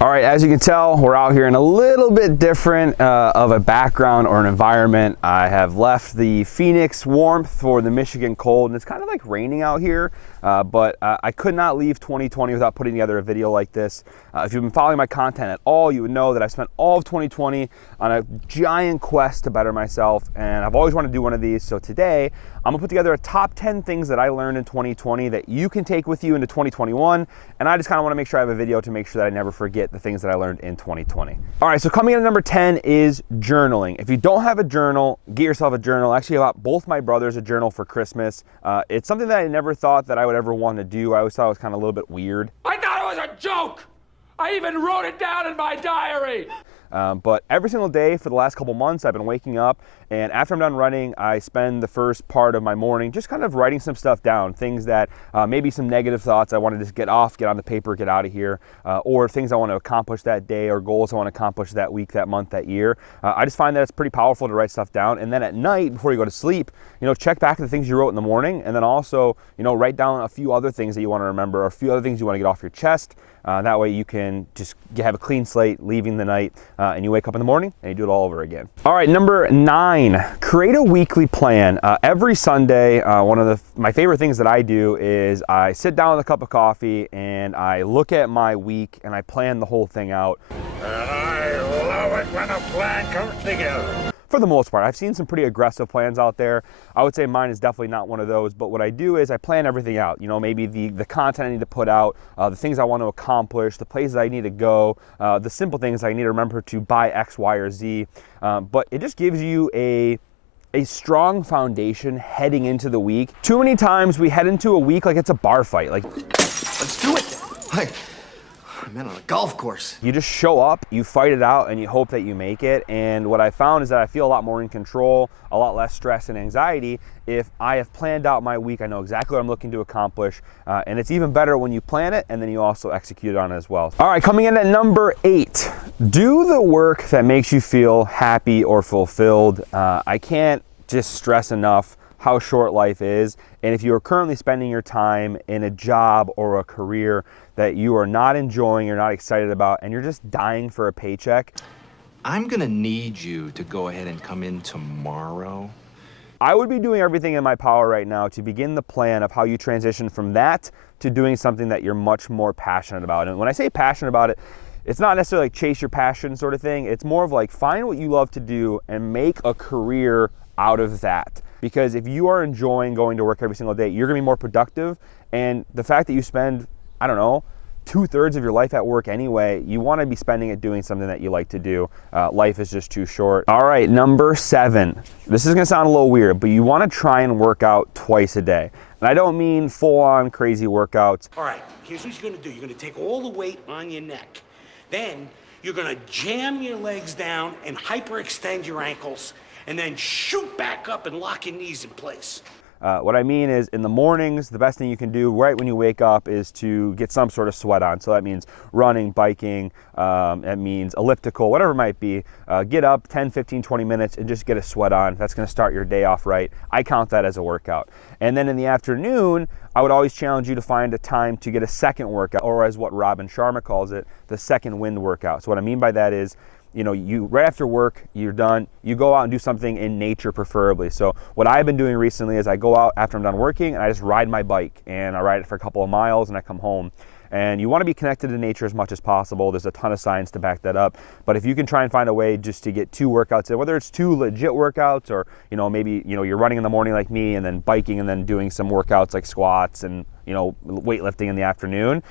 All right, as you can tell, we're out here in a little bit different of a background or an environment. I have left the Phoenix warmth for the Michigan cold, and it's kind of like raining out here, but I could not leave 2020 without putting together a video like this. If you've been following my content at all, you would know that I spent all of 2020 on a giant quest to better myself, and I've always wanted to do one of these. So today, I'm gonna put together a top 10 things that I learned in 2020 that you can take with you into 2021, and I just kind of want to make sure I have a video to make sure that I never forget the things that I learned in 2020. All right, so coming in at number 10 is journaling. If you don't have a journal, get yourself a journal. Actually, I got both my brothers a journal for Christmas. It's something that I never thought that I would ever want to do. I always thought it was kind of a little bit weird. I thought it was a joke! I even wrote it down in my diary! But every single day for the last couple months, I've been waking up, and after I'm done running, I spend the first part of my morning just kind of writing some stuff down, things that maybe some negative thoughts I want to just get off, get on the paper, get out of here, or things I want to accomplish that day, or goals I want to accomplish that week, that month, that year. I just find that it's pretty powerful to write stuff down, and then at night, before you go to sleep, check back at the things you wrote in the morning, and then also, write down a few other things that you want to remember, or a few other things you want to get off your chest. That way you can just have a clean slate leaving the night, and you wake up in the morning and you do it all over again. All right, number 9, create a weekly plan. Every Sunday, one of my favorite things that I do is I sit down with a cup of coffee and I look at my week and I plan the whole thing out. And I love it when a plan comes together. For the most part, I've seen some pretty aggressive plans out there. I would say mine is definitely not one of those, but what I do is I plan everything out. Maybe the content I need to put out, the things I want to accomplish, the places I need to go, the simple things I need to remember to buy X, Y, or Z. But it just gives you a strong foundation heading into the week. Too many times we head into a week like it's a bar fight. Like, let's do it. I'm on a golf course. You just show up, you fight it out, and you hope that you make it. And what I found is that I feel a lot more in control, a lot less stress and anxiety if I have planned out my week. I know exactly what I'm looking to accomplish, and it's even better when you plan it and then you also execute on it as well. All right, coming in at number 8, do the work that makes you feel happy or fulfilled. I can't just stress enough how short life is, and if you are currently spending your time in a job or a career that you are not enjoying, you're not excited about, and you're just dying for a paycheck, I'm gonna need you to go ahead and come in tomorrow. I would be doing everything in my power right now to begin the plan of how you transition from that to doing something that you're much more passionate about. And when I say passionate about it, it's not necessarily like chase your passion sort of thing. It's more of like find what you love to do and make a career out of that. Because if you are enjoying going to work every single day, you're gonna be more productive. And the fact that you spend, 2/3 of your life at work anyway, you wanna be spending it doing something that you like to do. Life is just too short. All right, number 7. This is gonna sound a little weird, but you wanna try and work out twice a day. And I don't mean full-on crazy workouts. All right, here's what you're gonna do. You're gonna take all the weight on your neck. Then you're gonna jam your legs down and hyperextend your ankles, and then shoot back up and lock your knees in place. What I mean is in the mornings, the best thing you can do right when you wake up is to get some sort of sweat on. So that means running, biking, that means elliptical, whatever it might be. Get up 10, 15, 20 minutes and just get a sweat on. That's gonna start your day off right. I count that as a workout. And then in the afternoon, I would always challenge you to find a time to get a second workout, or as what Robin Sharma calls it, the second wind workout. So what I mean by that is, you right after work, you're done, you go out and do something in nature preferably. So what I've been doing recently is I go out after I'm done working and I just ride my bike, and I ride it for a couple of miles and I come home. And you want to be connected to nature as much as possible. There's a ton of science to back that up. But if you can try and find a way just to get 2 workouts in, whether it's 2 legit workouts or, maybe, you're running in the morning like me and then biking and then doing some workouts like squats and, weightlifting in the afternoon,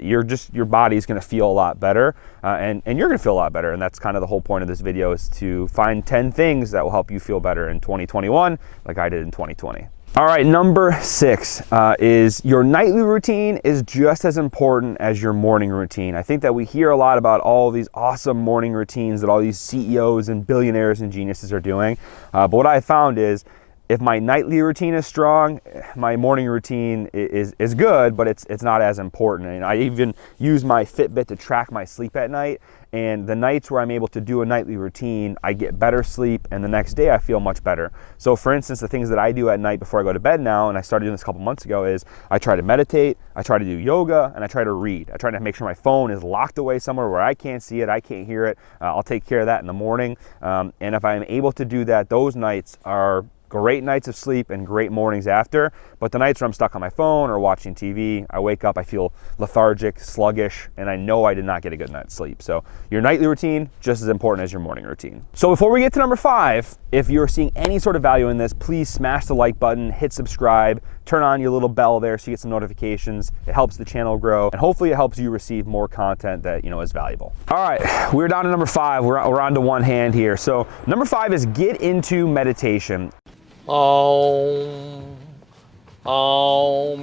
your body's going to feel a lot better, and you're going to feel a lot better. And that's kind of the whole point of this video, is to find 10 things that will help you feel better in 2021 like I did in 2020. All right, number 6 is your nightly routine is just as important as your morning routine. I think that we hear a lot about all these awesome morning routines that all these CEOs and billionaires and geniuses are doing. But what I found is if my nightly routine is strong, my morning routine is good, but it's not as important. And I even use my Fitbit to track my sleep at night. And the nights where I'm able to do a nightly routine, I get better sleep, and the next day I feel much better. So for instance, the things that I do at night before I go to bed now, and I started doing this a couple months ago, is I try to meditate, I try to do yoga, and I try to read. I try to make sure my phone is locked away somewhere where I can't see it, I can't hear it. I'll take care of that in the morning. And if I'm able to do that, those nights are great nights of sleep and great mornings after. But the nights where I'm stuck on my phone or watching TV, I wake up, I feel lethargic, sluggish, and I know I did not get a good night's sleep. So your nightly routine, just as important as your morning routine. So before we get to number 5, if you're seeing any sort of value in this, please smash the like button, hit subscribe, turn on your little bell there so you get some notifications. It helps the channel grow, and hopefully it helps you receive more content that is valuable. All right, we're down to number 5. We're on to one hand here. So number 5 is get into meditation.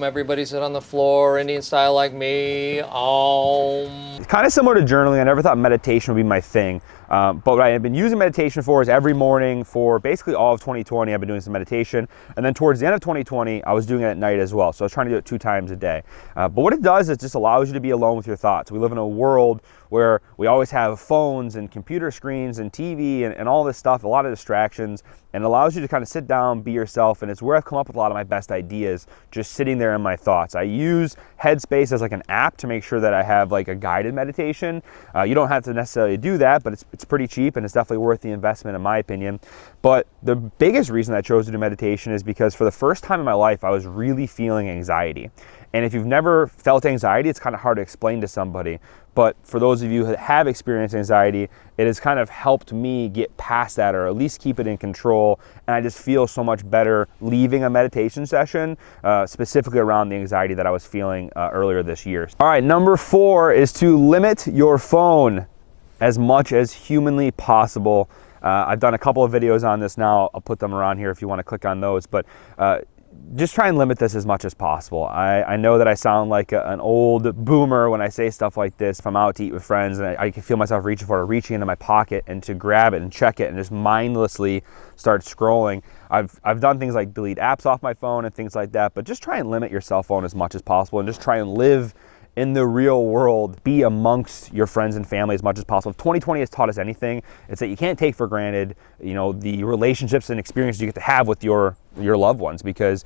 Everybody sit on the floor, Indian style like me. Kind of similar to journaling. I never thought meditation would be my thing. But what I have been using meditation for is every morning for basically all of 2020, I've been doing some meditation. And then towards the end of 2020, I was doing it at night as well. So I was trying to do it 2 times a day. But what it does is it just allows you to be alone with your thoughts. We live in a world where we always have phones and computer screens and TV and all this stuff, a lot of distractions, and it allows you to kind of sit down, be yourself, and it's where I've come up with a lot of my best ideas, just sitting there in my thoughts. I use Headspace as like an app to make sure that I have like a guided meditation. You don't have to necessarily do that, but it's pretty cheap and it's definitely worth the investment in my opinion. But the biggest reason I chose to do meditation is because for the first time in my life, I was really feeling anxiety. And if you've never felt anxiety, it's kind of hard to explain to somebody. But for those of you that have experienced anxiety, it has kind of helped me get past that, or at least keep it in control. And I just feel so much better leaving a meditation session, specifically around the anxiety that I was feeling earlier this year. All right, number 4 is to limit your phone as much as humanly possible. I've done a couple of videos on this now. I'll put them around here if you want to click on those. But just try and limit this as much as possible. I know that I sound like an old boomer when I say stuff like this. If I'm out to eat with friends and I can feel myself reaching into my pocket and to grab it and check it and just mindlessly start scrolling. I've done things like delete apps off my phone and things like that, but just try and limit your cell phone as much as possible and just try and live in the real world, be amongst your friends and family as much as possible. If 2020 has taught us anything, it's that you can't take for granted, the relationships and experiences you get to have with your loved ones, because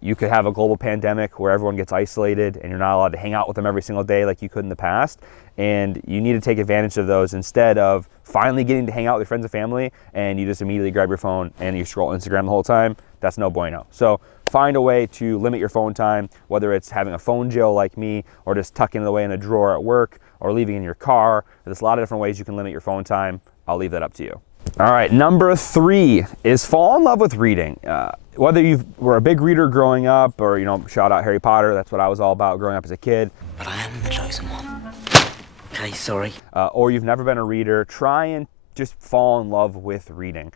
you could have a global pandemic where everyone gets isolated and you're not allowed to hang out with them every single day like you could in the past. And you need to take advantage of those instead of finally getting to hang out with your friends and family and you just immediately grab your phone and you scroll Instagram the whole time. That's no bueno. So find a way to limit your phone time, whether it's having a phone jail like me or just tucking it away in a drawer at work or leaving it in your car. There's a lot of different ways you can limit your phone time. I'll leave that up to you. All right, number 3 is fall in love with reading. Whether you were a big reader growing up or, shout out Harry Potter, that's what I was all about growing up as a kid. But I am the chosen one. Okay, sorry. Or you've never been a reader, try and just fall in love with reading.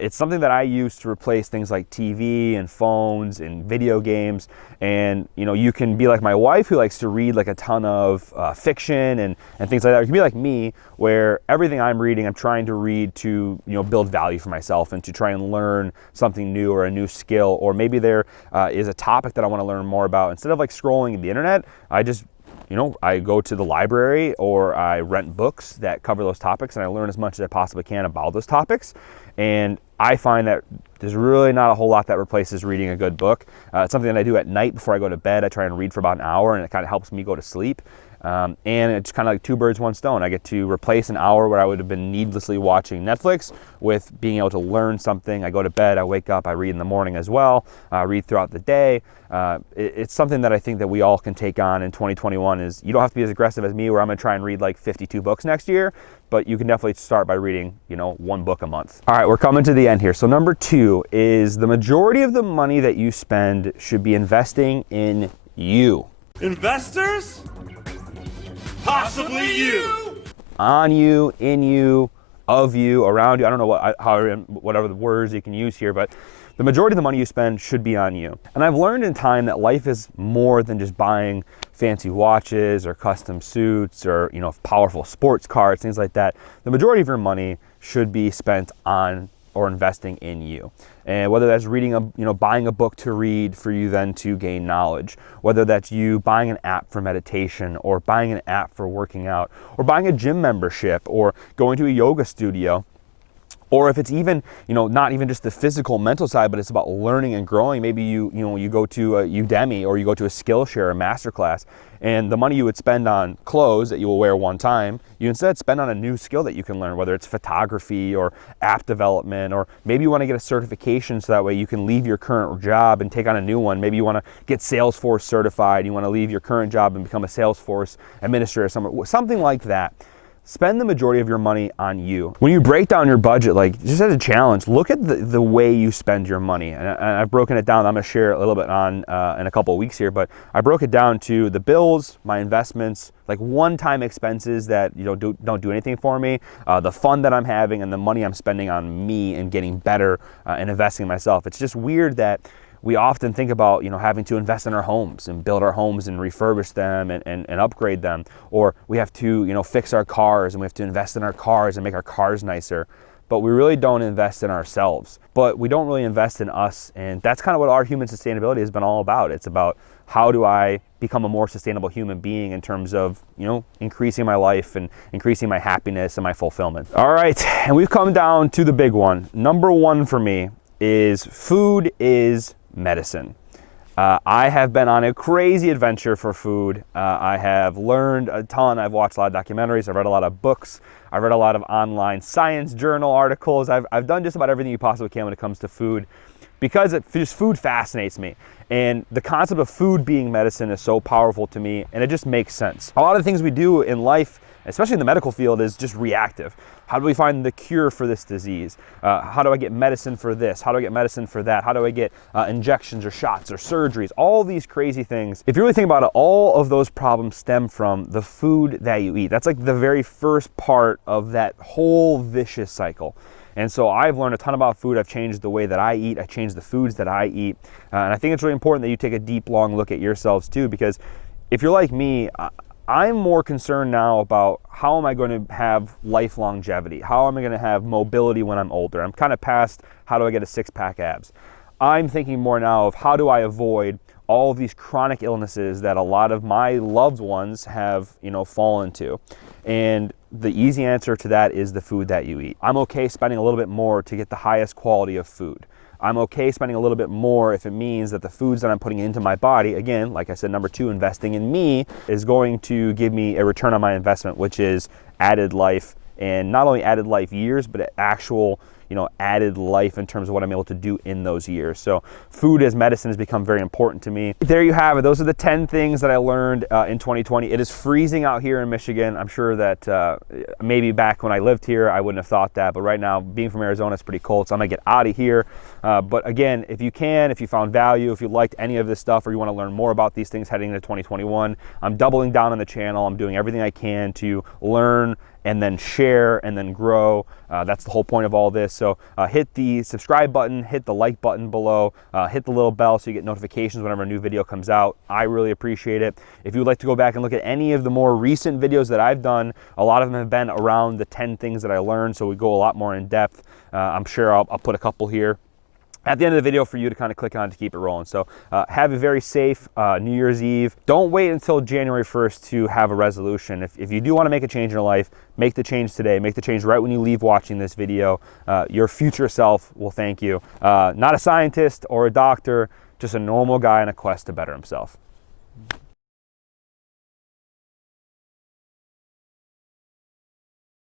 It's something that I use to replace things like TV and phones and video games. And, you can be like my wife who likes to read like a ton of fiction and things like that. Or you can be like me where everything I'm reading, I'm trying to read to, build value for myself and to try and learn something new or a new skill. Or maybe there is a topic that I want to learn more about. Instead of like scrolling the internet, I just I go to the library or I rent books that cover those topics and I learn as much as I possibly can about those topics. And I find that there's really not a whole lot that replaces reading a good book. It's something that I do at night before I go to bed. I try and read for about an hour and it kind of helps me go to sleep. And it's kind of like 2 birds, 1 stone. I get to replace an hour where I would have been needlessly watching Netflix with being able to learn something. I go to bed, I wake up, I read in the morning as well, read throughout the day. It's something that I think that we all can take on in 2021 is you don't have to be as aggressive as me where I'm going to try and read like 52 books next year, but you can definitely start by reading, 1 book a month. All right, we're coming to the end here. So number 2 is the majority of the money that you spend should be investing in you. Investors? Possibly you! On you, in you, of you, around you. I don't know whatever the words you can use here, but the majority of the money you spend should be on you. And I've learned in time that life is more than just buying fancy watches or custom suits or, powerful sports cars, things like that. The majority of your money should be spent on or investing in you. And whether that's buying a book to read for you then to gain knowledge, whether that's you buying an app for meditation, or buying an app for working out, or buying a gym membership, or going to a yoga studio. Or if it's even, not even just the physical, mental side, but it's about learning and growing. Maybe you go to a Udemy, or you go to a Skillshare, a masterclass, and the money you would spend on clothes that you will wear one time, you instead spend on a new skill that you can learn, whether it's photography or app development, or maybe you want to get a certification so that way you can leave your current job and take on a new one. Maybe you want to get Salesforce certified. You want to leave your current job and become a Salesforce administrator, something like that. Spend the majority of your money on you. When you break down your budget, just as a challenge, look at the way you spend your money. And I've broken it down. I'm gonna share a little bit on in a couple of weeks here, but I broke it down to the bills, my investments, like one-time expenses that don't do anything for me, the fun that I'm having, and the money I'm spending on me and getting better and investing in myself. It's just weird that we often think about having to invest in our homes and build our homes and refurbish them and upgrade them, or we have to fix our cars and we have to invest in our cars and make our cars nicer, but we really don't invest in ourselves. But we don't really invest in us, and that's kind of what our human sustainability has been all about. It's about, how do I become a more sustainable human being in terms of increasing my life and increasing my happiness and my fulfillment. All right, and we've come down to the big one. Number one for me is food is medicine. I have been on a crazy adventure for food. I have learned a ton. I've watched a lot of documentaries. I've read a lot of books. I've read a lot of online science journal articles. I've done just about everything you possibly can when it comes to food, because food fascinates me. And the concept of food being medicine is so powerful to me, and it just makes sense. A lot of the things we do in life, especially in the medical field, is just reactive. How do we find the cure for this disease? How do I get medicine for this? How do I get medicine for that? How do I get injections or shots or surgeries? All these crazy things. If you really think about it, all of those problems stem from the food that you eat. That's like the very first part of that whole vicious cycle. And so I've learned a ton about food. I've changed the way that I eat. I've changed the foods that I eat. And I think it's really important that you take a deep, long look at yourselves too, because if you're like me, I'm more concerned now about how am I going to have life longevity? How am I going to have mobility when I'm older? I'm kind of past how do I get a six-pack abs. I'm thinking more now of how do I avoid all of these chronic illnesses that a lot of my loved ones have, fallen to. And the easy answer to that is the food that you eat. I'm okay spending a little bit more to get the highest quality of food. I'm okay spending a little bit more if it means that the foods that I'm putting into my body, again, like I said, number two, investing in me, is going to give me a return on my investment, which is added life, and not only added life years, but actual added life in terms of what I'm able to do in those years. So food as medicine has become very important to me. There you have it. Those are the 10 things that I learned in 2020. It is freezing out here in Michigan. I'm sure that maybe back when I lived here, I wouldn't have thought that, but right now, being from Arizona, it's pretty cold, so I'm gonna get out of here. But again, if you found value, if you liked any of this stuff, or you wanna learn more about these things heading into 2021, I'm doubling down on the channel. I'm doing everything I can to learn and then share and then grow. That's the whole point of all this. So hit the subscribe button, hit the like button below, hit the little bell so you get notifications whenever a new video comes out. I really appreciate it. If you would like to go back and look at any of the more recent videos that I've done, a lot of them have been around the 10 things that I learned, so we go a lot more in depth. I'm sure I'll put a couple here at the end of the video for you to kind of click on to keep it rolling. So have a very safe New Year's Eve. Don't wait until January 1st to have a resolution. If you do want to make a change in your life, make the change today. Make the change right when you leave watching this video. Your future self will thank you. Not a scientist or a doctor, just a normal guy on a quest to better himself.